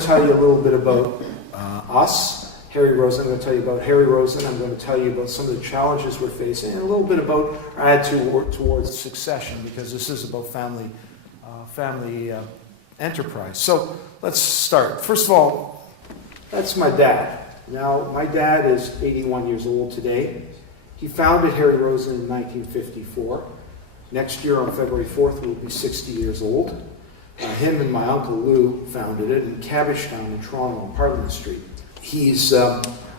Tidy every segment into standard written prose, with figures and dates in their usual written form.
Tell you a little bit about us, Harry Rosen. I'm going to tell you about Harry Rosen. I'm going to tell you about some of the challenges we're facing and a little bit about our attitude towards succession, because this is about family enterprise. So let's start. First of all, that's my dad. Now, my dad is 81 years old today. He founded Harry Rosen in 1954. Next year on February 4th, we'll be 60 years old. Him and my uncle Lou founded it in Cabbagetown in Toronto on Parliament Street. He's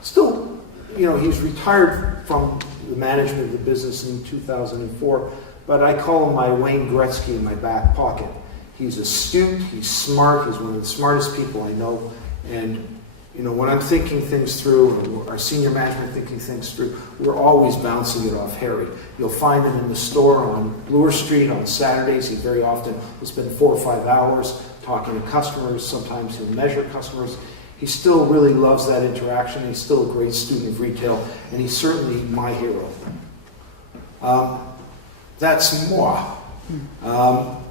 still, he's retired from the management of the business in 2004, but I call him my Wayne Gretzky in my back pocket. He's astute, he's smart, he's one of the smartest people I know, and when I'm thinking things through, or our senior management thinking things through, we're always bouncing it off Harry. You'll find him in the store on Bloor Street on Saturdays. He very often will spend 4 or 5 hours talking to customers. Sometimes he'll measure customers. He still really loves that interaction. He's still a great student of retail, and he's certainly my hero. That's moi.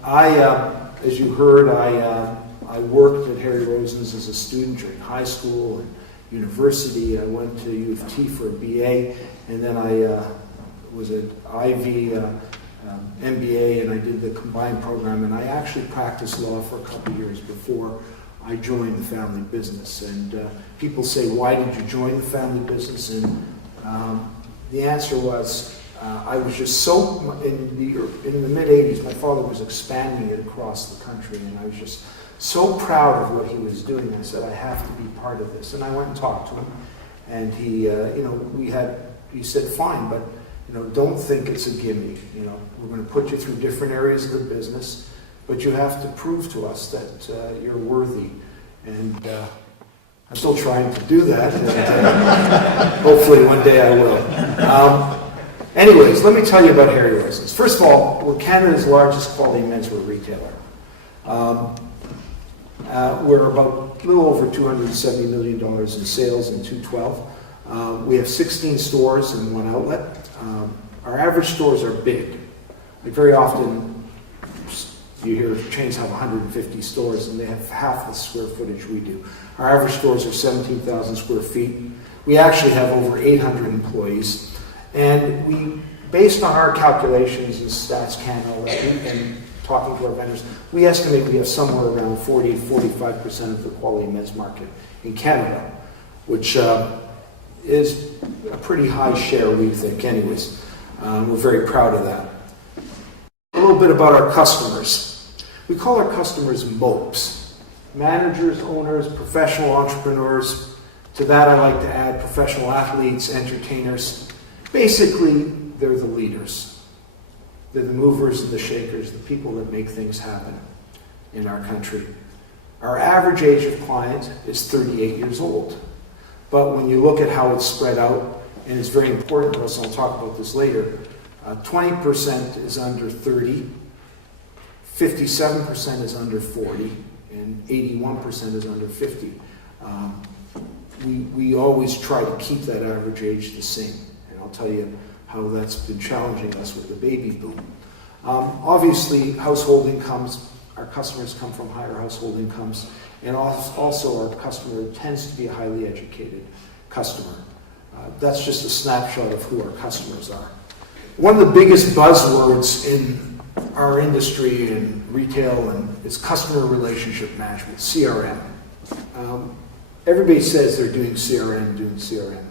As you heard, I worked at Harry Rosen's as a student during high school and university. I went to U of T for a BA, and then I was at Ivy MBA, and I did the combined program, and I actually practiced law for a couple of years before I joined the family business. And people say, why did you join the family business? And the answer was, I was just so, in the mid-'80s, my father was expanding it across the country, and I was just so proud of what he was doing. I said, I have to be part of this. And I went and talked to him, and he said, fine, but don't think it's a gimme. We're going to put you through different areas of the business, but you have to prove to us that you're worthy. And I'm still trying to do that, and hopefully one day I will. Anyways, let me tell you about Harry Rosen's. First of all, we're Canada's largest quality menswear retailer. We're about a little over $270 million in sales in 2012. We have 16 stores and 1 outlet. Our average stores are big. Like very often, you hear chains have 150 stores and they have half the square footage we do. Our average stores are 17,000 square feet. We actually have over 800 employees. And we, based on our calculations and Stats Canada and talking to our vendors, we estimate we have somewhere around 40-45% of the quality men's market in Canada, which is a pretty high share, we think, anyways. We're very proud of that. A little bit about our customers. We call our customers MOPs, managers, owners, professional entrepreneurs. To that, I like to add professional athletes, entertainers. Basically, they're the leaders. They're the movers and the shakers, the people that make things happen in our country. Our average age of client is 38 years old. But when you look at how it's spread out, and it's very important to us, and I'll talk about this later, 20% is under 30, 57% is under 40, and 81% is under 50. We always try to keep that average age the same. I'll tell you how that's been challenging us with the baby boom. Obviously, household incomes, our customers come from higher household incomes, and also our customer tends to be a highly educated customer. That's just a snapshot of who our customers are. One of the biggest buzzwords in our industry and retail is customer relationship management, CRM. Everybody says they're doing CRM.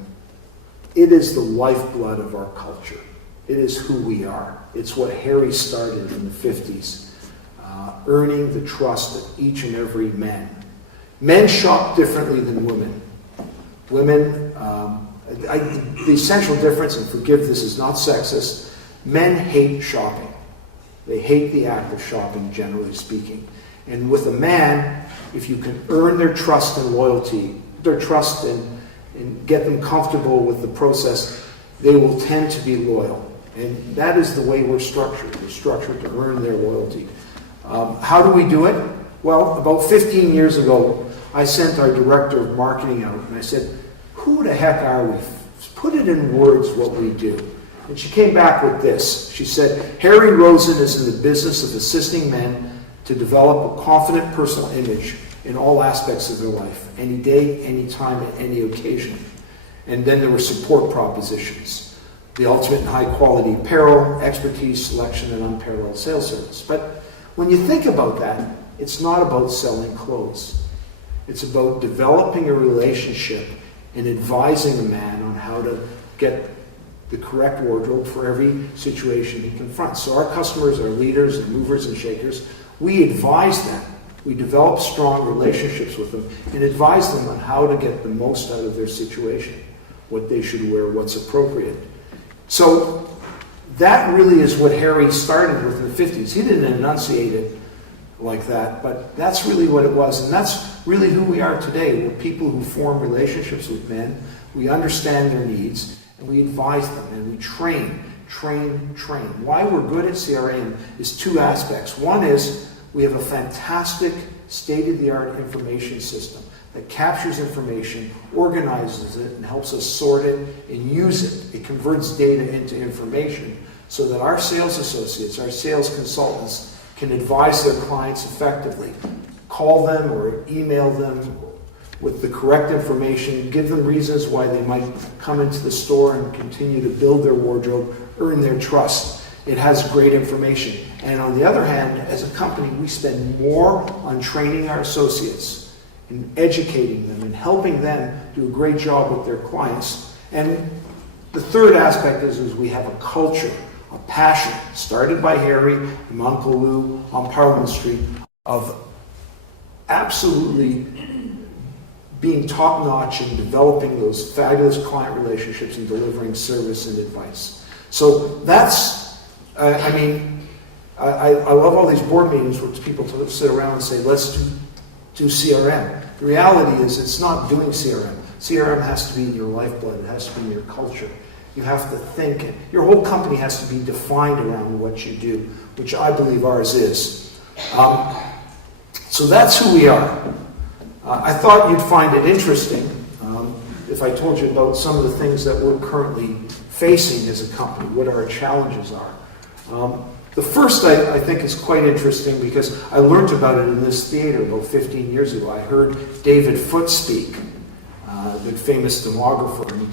It is the lifeblood of our culture. It is who we are. It's what Harry started in the 50s, earning the trust of each and every man. Men shop differently than women. Women, the essential difference, and forgive this is not sexist, men hate shopping. They hate the act of shopping, generally speaking. And with a man, if you can earn their trust and loyalty, their trust and get them comfortable with the process, they will tend to be loyal. And that is the way we're structured. We're structured to earn their loyalty. How do we do it? Well, about 15 years ago, I sent our director of marketing out and I said, who the heck are we? Put it in words what we do. And she came back with this. She said, Harry Rosen is in the business of assisting men to develop a confident personal image in all aspects of their life, any day, any time, at any occasion. And then there were support propositions, the ultimate in high-quality apparel, expertise, selection, and unparalleled sales service. But when you think about that, it's not about selling clothes. It's about developing a relationship and advising a man on how to get the correct wardrobe for every situation he confronts. So our customers are leaders and movers and shakers. We advise them. We develop strong relationships with them and advise them on how to get the most out of their situation, what they should wear, what's appropriate. So that really is what Harry started with in the 50s. He didn't enunciate it like that, but that's really what it was. And that's really who we are today. We're people who form relationships with men. We understand their needs, and we advise them, and we train. Why we're good at CRM is two aspects. One is we have a fantastic state-of-the-art information system that captures information, organizes it, and helps us sort it and use it. It converts data into information so that our sales associates, our sales consultants, can advise their clients effectively. Call them or email them with the correct information, give them reasons why they might come into the store and continue to build their wardrobe, earn their trust. It has great information. And on the other hand, as a company, we spend more on training our associates and educating them and helping them do a great job with their clients. And the third aspect is we have a culture, a passion, started by Harry and Uncle Lou on Parliament Street, of absolutely being top-notch and developing those fabulous client relationships and delivering service and advice. So that's, I love all these board meetings where people sit around and say, let's do CRM. The reality is it's not doing CRM. CRM has to be in your lifeblood. It has to be in your culture. You have to think. Your whole company has to be defined around what you do, which I believe ours is. So that's who we are. I thought you'd find it interesting if I told you about some of the things that we're currently facing as a company, what our challenges are. The first I think is quite interesting because I learned about it in this theater about 15 years ago. I heard David Foote speak, the famous demographer, and he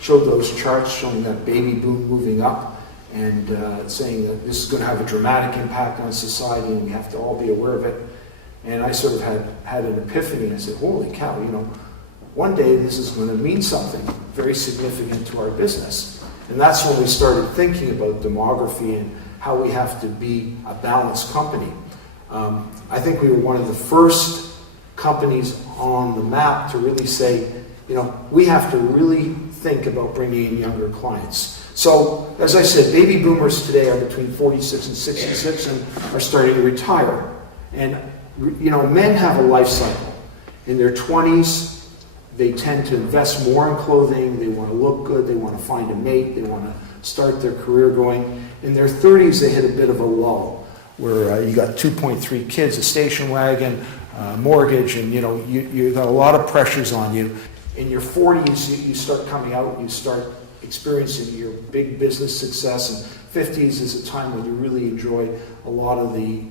showed those charts showing that baby boom moving up and saying that this is going to have a dramatic impact on society and we have to all be aware of it. And I sort of had an epiphany. I said, holy cow, one day this is going to mean something very significant to our business. And that's when we started thinking about demography and how we have to be a balanced company. I think we were one of the first companies on the map to really say, we have to really think about bringing in younger clients. So, as I said, baby boomers today are between 46 and 66 and are starting to retire. And, men have a life cycle. In their 20s, they tend to invest more in clothing. They want to look good. They want to find a mate. They want to start their career going. In their 30s, they hit a bit of a lull where you got 2.3 kids, a station wagon, mortgage, and you got a lot of pressures on you. In your 40s, you start coming out, you start experiencing your big business success, and 50s is a time when you really enjoy a lot of the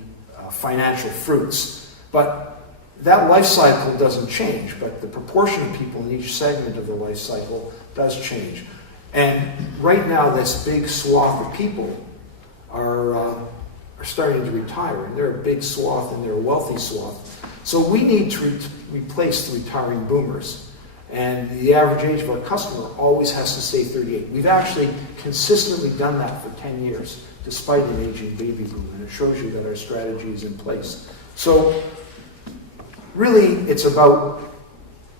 financial fruits. But that life cycle doesn't change, but the proportion of people in each segment of the life cycle does change. And right now, this big swath of people are starting to retire, and they're a big swath and they're a wealthy swath. So we need to replace the retiring boomers. And the average age of our customer always has to stay 38. We've actually consistently done that for 10 years, despite an aging baby boom, and it shows you that our strategy is in place. So really, it's about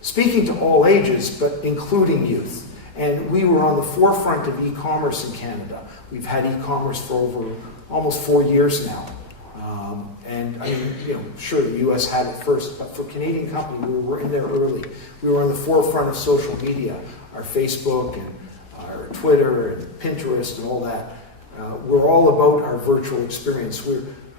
speaking to all ages, but including youth. And we were on the forefront of e-commerce in Canada. We've had e-commerce for over almost 4 years now. Sure, the U.S. had it first, but for a Canadian company, we were in there early. We were on the forefront of social media, our Facebook and our Twitter and Pinterest and all that. We're all about our virtual experience.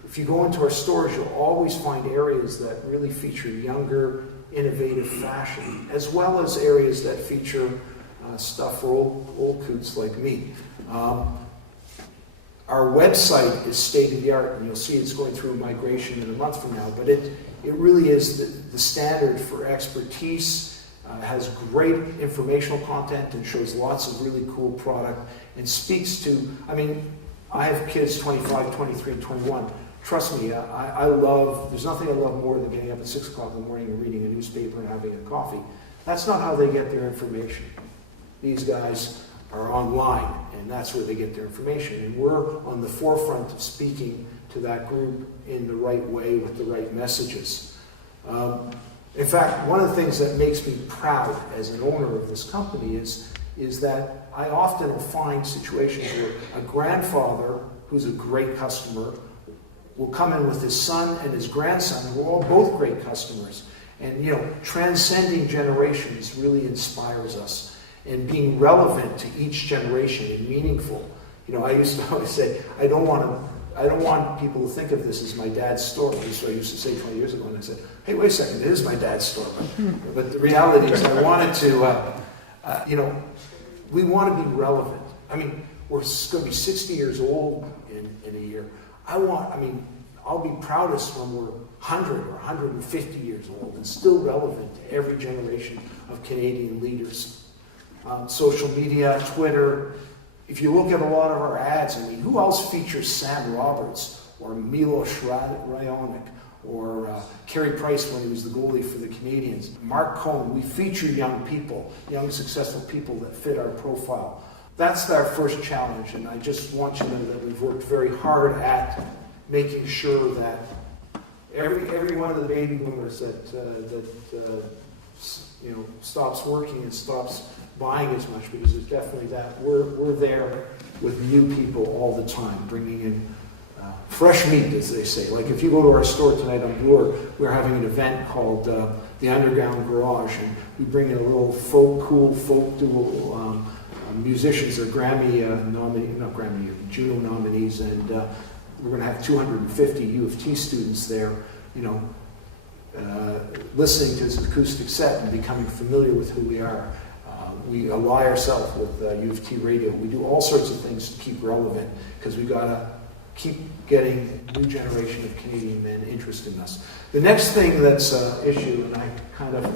if you go into our stores, you'll always find areas that really feature younger, innovative fashion, as well as areas that feature stuff for old coots like me. Our website is state-of-the-art, and you'll see it's going through a migration in a month from now, but it really is the standard for expertise, has great informational content and shows lots of really cool product, and speaks to, I mean, I have kids 25, 23, 21. Trust me, I love, there's nothing I love more than getting up at 6 o'clock in the morning and reading a newspaper and having a coffee. That's not how they get their information. These guys are online, and that's where they get their information. And we're on the forefront of speaking to that group in the right way with the right messages. In fact, one of the things that makes me proud as an owner of this company is that I often will find situations where a grandfather who's a great customer will come in with his son and his grandson, who are all both great customers. And, you know, transcending generations really inspires us. And being relevant to each generation and meaningful. You know, I used to always say, I don't want people to think of this as my dad's store. That's what I used to say 20 years ago, and I said, hey, wait a second, it is my dad's store. But the reality is I wanted to, you know, we want to be relevant. I mean, we're going to be 60 years old in a year. I'll be proudest when we're 100 or 150 years old and still relevant to every generation of Canadian leaders. Social media, Twitter. If you look at a lot of our ads, I mean, who else features Sam Roberts or Milos Raonic or Carey Price when he was the goalie for the Canadians? Mark Cohn. We feature young people, young successful people that fit our profile. That's our first challenge, and I just want you to know that we've worked very hard at making sure that every one of the baby boomers that you know, stops working and stops buying as much, because it's definitely that. We're there with new people all the time, bringing in fresh meat, as they say. Like if you go to our store tonight on Bloor, we're having an event called the Underground Garage, and we bring in a little cool folk duo musicians. They're Juno nominees, and we're going to have 250 U of T students there, you know, listening to this acoustic set and becoming familiar with who we are. We ally ourselves with U of T radio. We do all sorts of things to keep relevant, because we've got to keep getting new generation of Canadian men interested in us. The next thing that's an issue, and I kind of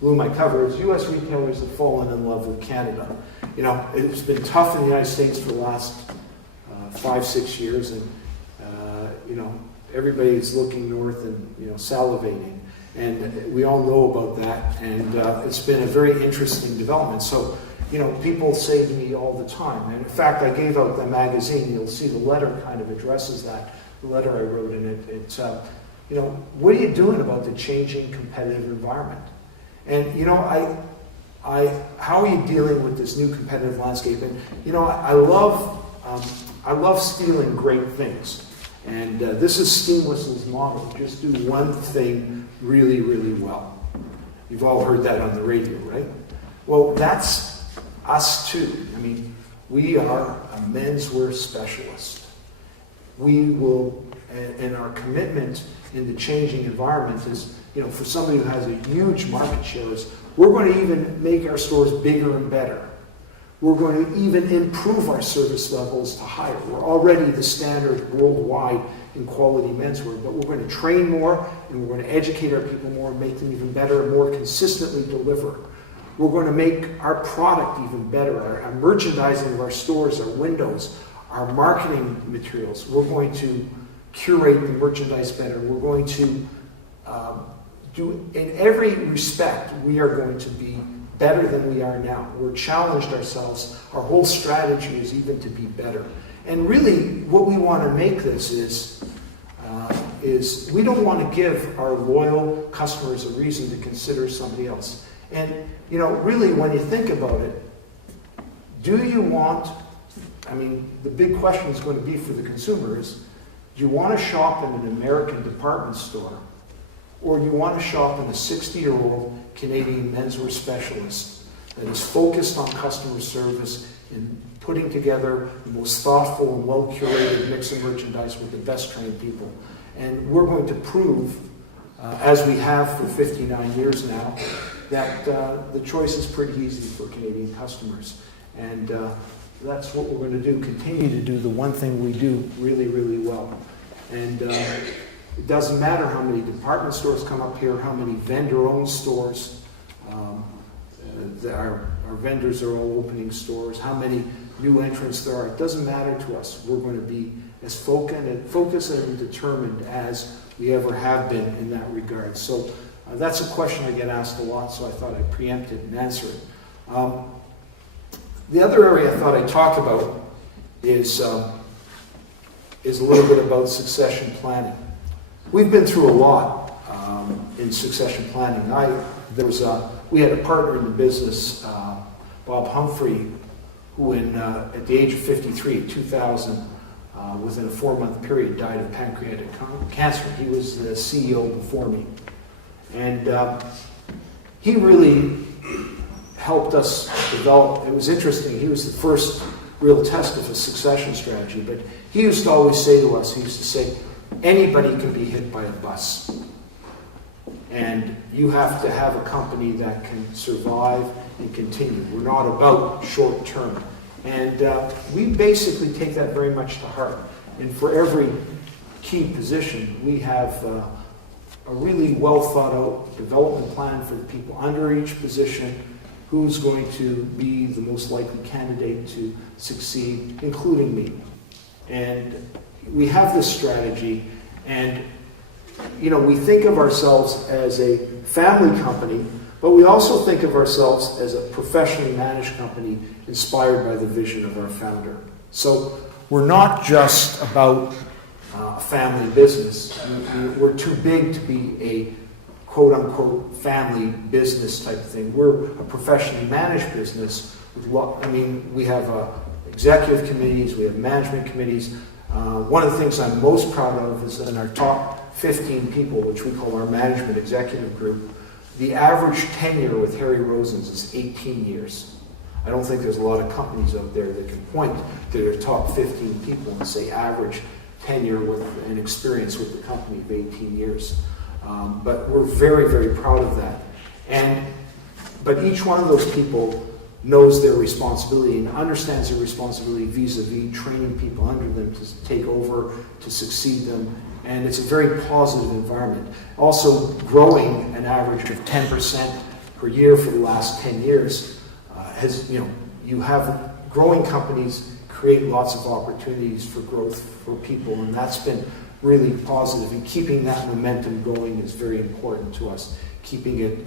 blew my cover, is U.S. retailers have fallen in love with Canada. You know, it's been tough in the United States for the last 5-6 years, and you know, everybody's looking north and, you know, salivating. And we all know about that, and it's been a very interesting development. So, you know, people say to me all the time, and in fact, I gave out the magazine. You'll see the letter kind of addresses that, the letter I wrote in it. It's, you know, what are you doing about the changing competitive environment? And, you know, how are you dealing with this new competitive landscape? And, you know, I love stealing great things. And this is Steam Whistle's motto: just do one thing really, really well. You've all heard that on the radio, right? Well, that's us too. I mean, we are a menswear specialist. We will, and our commitment in the changing environment is, you know, for somebody who has a huge market share, is we're going to even make our stores bigger and better. We're going to even improve our service levels to higher. We're already the standard worldwide in quality menswear, but we're going to train more, and we're going to educate our people more and make them even better and more consistently deliver. We're going to make our product even better, our merchandising of our stores, our windows, our marketing materials. We're going to curate the merchandise better. We're going to do, in every respect, we are going to be better than we are now. We're challenged ourselves. Our whole strategy is even to be better. And really, what we want to make this is we don't want to give our loyal customers a reason to consider somebody else. And, you know, really, when you think about it, do you want, I mean, the big question is going to be for the consumer is, do you want to shop in an American department store, or do you want to shop in a 60-year-old Canadian menswear specialist that is focused on customer service and putting together the most thoughtful and well-curated mix of merchandise with the best trained people. And we're going to prove, as we have for 59 years now, that the choice is pretty easy for Canadian customers. And that's what we're going to do, continue to do the one thing we do really, really well. And it doesn't matter how many department stores come up here, how many vendor-owned stores. Our vendors are all opening stores, how many new entrants there are. It doesn't matter to us. We're going to be as focused and determined as we ever have been in that regard. So that's a question I get asked a lot, so I thought I'd preempt it and answer it. The other area I thought I'd talk about is a little bit about succession planning. We've been through a lot in succession planning. We had a partner in the business, Bob Humphrey, who at the age of 53, 2000, within a 4-month period, died of pancreatic cancer. He was the CEO before me. And he really helped us develop. It was interesting. He was the first real test of a succession strategy. But he used to always say to us, he used to say, anybody can be hit by a bus. And you have to have a company that can survive and continue. We're not about short term. And we basically take that very much to heart. And for every key position, we have a really well thought out development plan for the people under each position, who's going to be the most likely candidate to succeed, including me. And we have this strategy, and we think of ourselves as a family company, but we also think of ourselves as a professionally managed company inspired by the vision of our founder. So we're not just about a family business. We're too big to be a quote-unquote family business type of thing. We're a professionally managed business. We have executive committees, we have management committees. One of the things I'm most proud of is in our top 15 people, which we call our management executive group, the average tenure with Harry Rosen is 18 years. I don't think there's a lot of companies out there that can point to their top 15 people and say average tenure with an experience with the company of 18 years. But we're very, very proud of that. But each one of those people knows their responsibility and understands their responsibility vis-a-vis training people under them to take over, to succeed them. And it's a very positive environment. Also, growing an average of 10% per year for the last 10 years you have growing companies create lots of opportunities for growth for people, and that's been really positive. And keeping that momentum going is very important to us, keeping it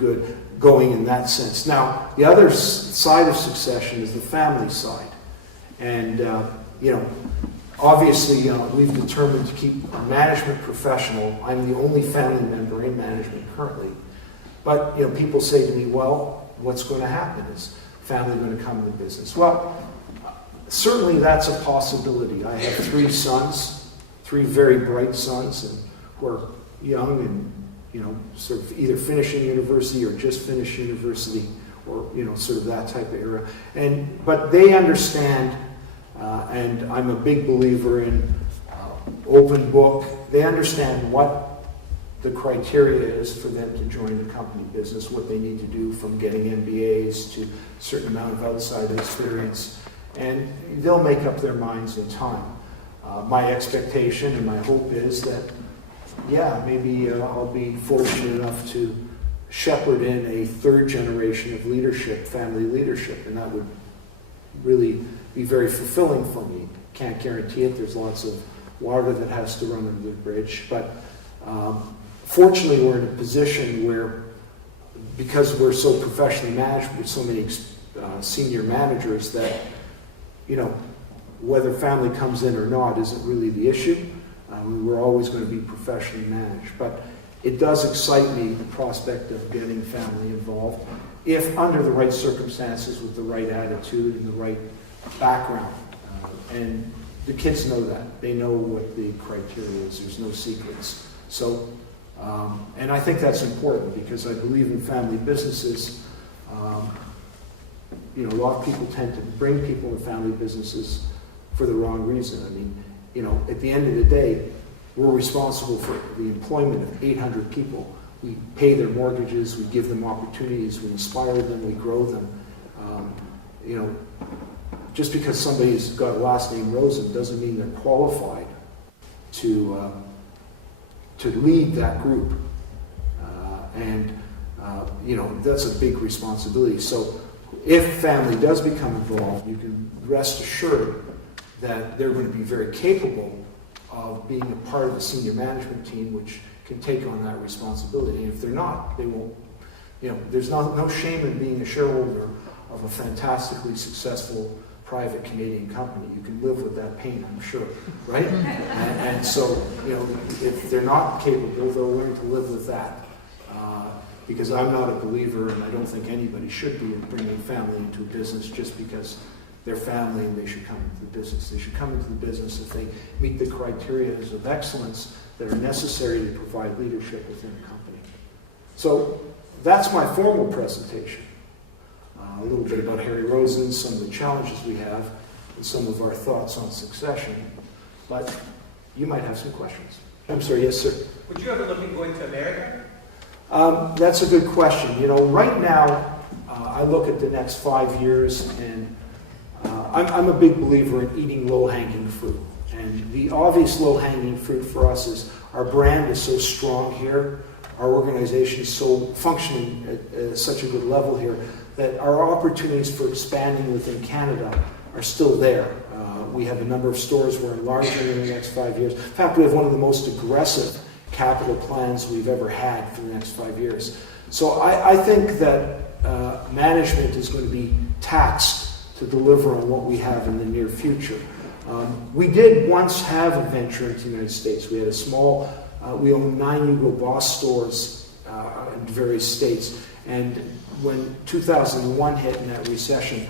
going in that sense. Now, the other side of succession is the family side. And, obviously, we've determined to keep our management professional. I'm the only family member in management currently. But, people say to me, well, what's going to happen? Is family going to come into business? Well, certainly that's a possibility. I have 3 sons, 3 very bright sons, who are young and, sort of either finishing university or just finished university, or, sort of that type of era. But they understand, and I'm a big believer in open book. They understand what the criteria is for them to join the company business, what they need to do, from getting MBAs to a certain amount of outside experience. And they'll make up their minds in time. My expectation and my hope is that, maybe I'll be fortunate enough to shepherd in a 3rd generation of leadership, family leadership, and that would really be very fulfilling for me. Can't guarantee it. There's lots of water that has to run under the bridge. But fortunately, we're in a position where, because we're so professionally managed with so many senior managers, that, whether family comes in or not isn't really the issue. We're always going to be professionally managed. But it does excite me, the prospect of getting family involved, if under the right circumstances, with the right attitude and the right background. And the kids know that. They know what the criteria is. There's no secrets. So, and I think that's important, because I believe in family businesses. you know, a lot of people tend to bring people in family businesses for the wrong reason. I mean, you know, at the end of the day, we're responsible for the employment of 800 people. We pay their mortgages, we give them opportunities, we inspire them, we grow them. You know, just because somebody's got a last name Rosen doesn't mean they're qualified to lead that group. You know, that's a big responsibility. So if family does become involved, you can rest assured that they're going to be very capable of being a part of the senior management team, which can take on that responsibility. And if they're not, they won't. You know, there's no shame in being a shareholder of a fantastically successful private Canadian company. You can live with that pain, I'm sure, right? And so, you know, if they're not capable, they'll learn to live with that. Because I'm not a believer, and I don't think anybody should be, in bringing family into a business just because they're family and they should come into the business. They should come into the business if they meet the criteria of excellence that are necessary to provide leadership within a company. So that's my formal presentation. A little bit about Harry Rosen, some of the challenges we have, and some of our thoughts on succession. But you might have some questions. I'm sorry, yes, sir. Would you ever look at going to America? That's a good question. You know, right now, I look at the next 5 years, and I'm a big believer in eating low-hanging fruit. And the obvious low-hanging fruit for us is our brand is so strong here, our organization is so functioning at such a good level here, that our opportunities for expanding within Canada are still there. We have a number of stores we're enlarging in the next 5 years. In fact, we have one of the most aggressive capital plans we've ever had for the next 5 years. So I think that management is going to be taxed to deliver on what we have in the near future. We did once have a venture into the United States. We had a small, we owned 9 Hugo Boss stores in various states. And when 2001 hit in that recession,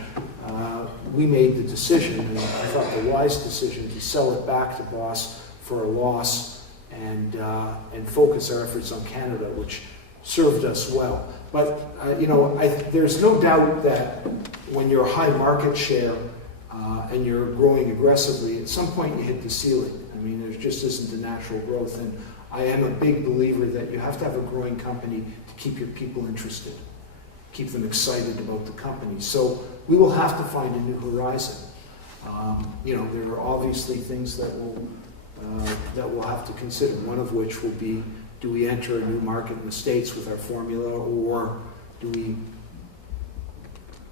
we made the decision, and I thought the wise decision, to sell it back to Boss for a loss and focus our efforts on Canada, which served us well. But you know, there's no doubt that when you're a high market share and you're growing aggressively, at some point you hit the ceiling. I mean, there just isn't a natural growth, and I am a big believer that you have to have a growing company to keep your people interested, keep them excited about the company. So we will have to find a new horizon. You know, there are obviously things that we'll have to consider, one of which will be, do we enter a new market in the States with our formula, or do we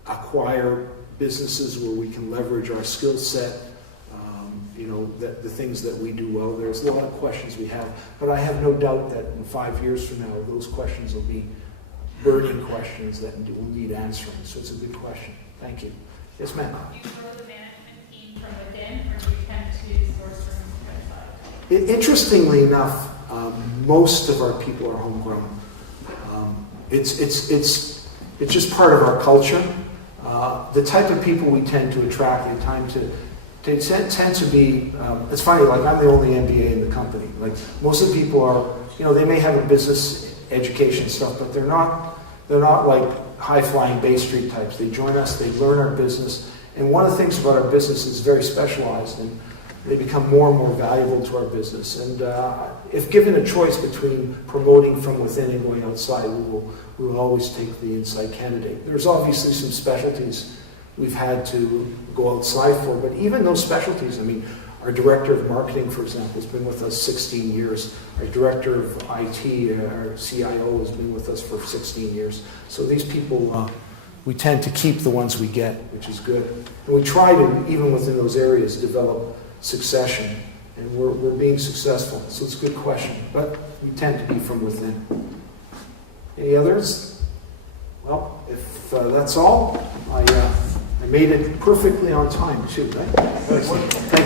acquire businesses where we can leverage our skill set, you know, the things that we do well. There's a lot of questions we have, but I have no doubt that in 5 years from now, those questions will be burning questions that will need answering. So it's a good question. Thank you. Yes, ma'am. Do you grow the management team from within, or do you tend to source from outside? Interestingly enough, most of our people are homegrown. It's just part of our culture. The type of people we tend to attract, they tend to be, it's funny, like I'm the only MBA in the company. Like most of the people are, you know, they may have a business education stuff, but they're not like high-flying Bay Street types. They join us, they learn our business, and one of the things about our business is very specialized, and they become more and more valuable to our business. And if given a choice between promoting from within and going outside, we will always take the inside candidate. There's obviously some specialties we've had to go outside for, but even those specialties, I mean, our director of marketing, for example, has been with us 16 years. Our director of IT, our CIO, has been with us for 16 years. So these people, we tend to keep the ones we get, which is good. And we try to, even within those areas, develop succession, and we're being successful. So it's a good question, but we tend to be from within. Any others? Well, if that's all, I made it perfectly on time too, right?